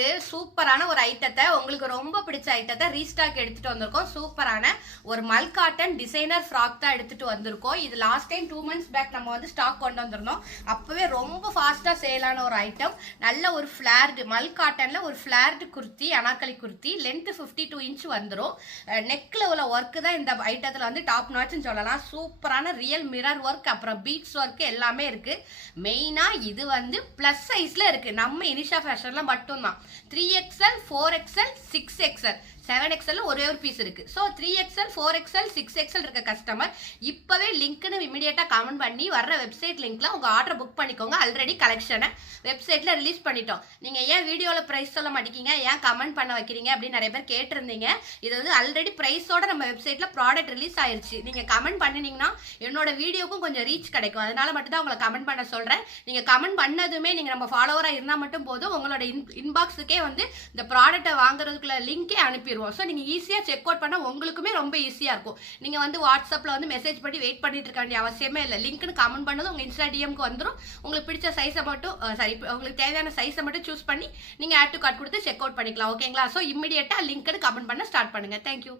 உங்களுக்கு சூப்பரான ஒரு ஐட்டத்தை, உங்களுக்கு ரொம்ப பிடிச்ச ஐட்டத்தை ரீஸ்டாக் எடுத்துட்டு வந்திருக்கோம். சூப்பரான ஒரு மல் காட்டன் டிசைனர் ஃப்ராக் தான் எடுத்துட்டு வந்திருக்கோம். இது லாஸ்ட் டைம் 2 months பேக் நம்ம வந்து ஸ்டாக் கொண்டு வந்திருந்தோம். அப்பவே ரொம்ப ஃபாஸ்டா சேலான ஒரு ஐட்டம். நல்ல ஒரு ஃபிளார்டு மல் காட்டன்ல ஒரு ஃபிளார்டு குர்த்தி, அனார்கலி குர்த்தி, லென்த் 52 inch வந்துரும். நெக்ல உள்ள ஒர்க் தான் இந்த ஐட்டத்துல வந்து டாப் நாட்ச்னு சொல்லலாம். சூப்பரான ரியல் மிரர் ஒர்க், அப்புறம் பீட்ஸ் ஒர்க் எல்லாமே இருக்கு. மெயினா இது வந்து பிளஸ் சைஸ்ல இருக்கு. நம்ம இனிஷா ஃபேஷன்ல மட்டும்தான் 3XL 4XL 6XL 7XL ஒரே ஒரு பீஸ் இருக்கு. ஸோ 3XL 4XL 6XL இருக்க கஸ்டமர் இப்பவே லிங்க்னு இமிடியேட்டா கமெண்ட் பண்ணி வர்ற வெப்சைட் லிங்க்ல உங்க ஆர்டர் புக் பண்ணிக்கோங்க. ஆல்ரெடி கலெக்ஷனை வெப்சைட்ல ரிலீஸ் பண்ணிட்டோம். நீங்க ஏன் வீடியோல பிரைஸ் சொல்ல மாட்டேங்க, ஏன் கமெண்ட் பண்ண வைக்கிறீங்க அப்படின்னு நிறைய பேர் கேட்டிருந்தீங்க. இது வந்து ஆல்ரெடி பிரைஸோட நம்ம வெப்சைட்ல ப்ராடக்ட் ரிலீஸ் ஆயிருச்சு. நீங்க கமெண்ட் பண்ணினீங்கன்னா என்னோட வீடியோக்கும் கொஞ்சம் ரீச் கிடைக்கும். அதனால மட்டும் தான் உங்களை கமெண்ட் பண்ண சொல்றேன். நீங்க கமெண்ட் பண்ணதுமே நீங்க நம்ம ஃபாலோவரா இருந்தா மட்டும் போதும். உங்களோட இன்பாக்ஸுக்கே வந்து இந்த ப்ராடக்ட்டை வாங்குறதுக்குள்ள லிங்கே அனுப்பிடுவோம். ஸோ நீங்க ஈஸியா செக் அவுட் பண்ண உங்களுக்குமே ரொம்ப ஈஸியா இருக்கும். நீங்க வந்து வாட்ஸ்அப்ல வந்து மெசேஜ் பண்ணி வெயிட் பண்ணிட்டு இருக்க வேண்டிய அவசியமே இல்லை. லிங்க்னு கமெண்ட் பண்ணதும் உங்க இன்ஸ்டா டிஎம்க்கு வந்துடும். உங்களுக்கு பிடிச்ச சைஸை மட்டும் உங்களுக்கு தேவையான சைஸை மட்டும் சூஸ் பண்ணி நீங்க ஆட் டு கார்ட் கொடுத்து செக் அவுட் பண்ணிக்கலாம். ஓகேங்களா? ஸோ இமிடியேட்டா லிங்க்னு கமெண்ட் பண்ண ஸ்டார்ட் பண்ணுங்க. தேங்க்யூ.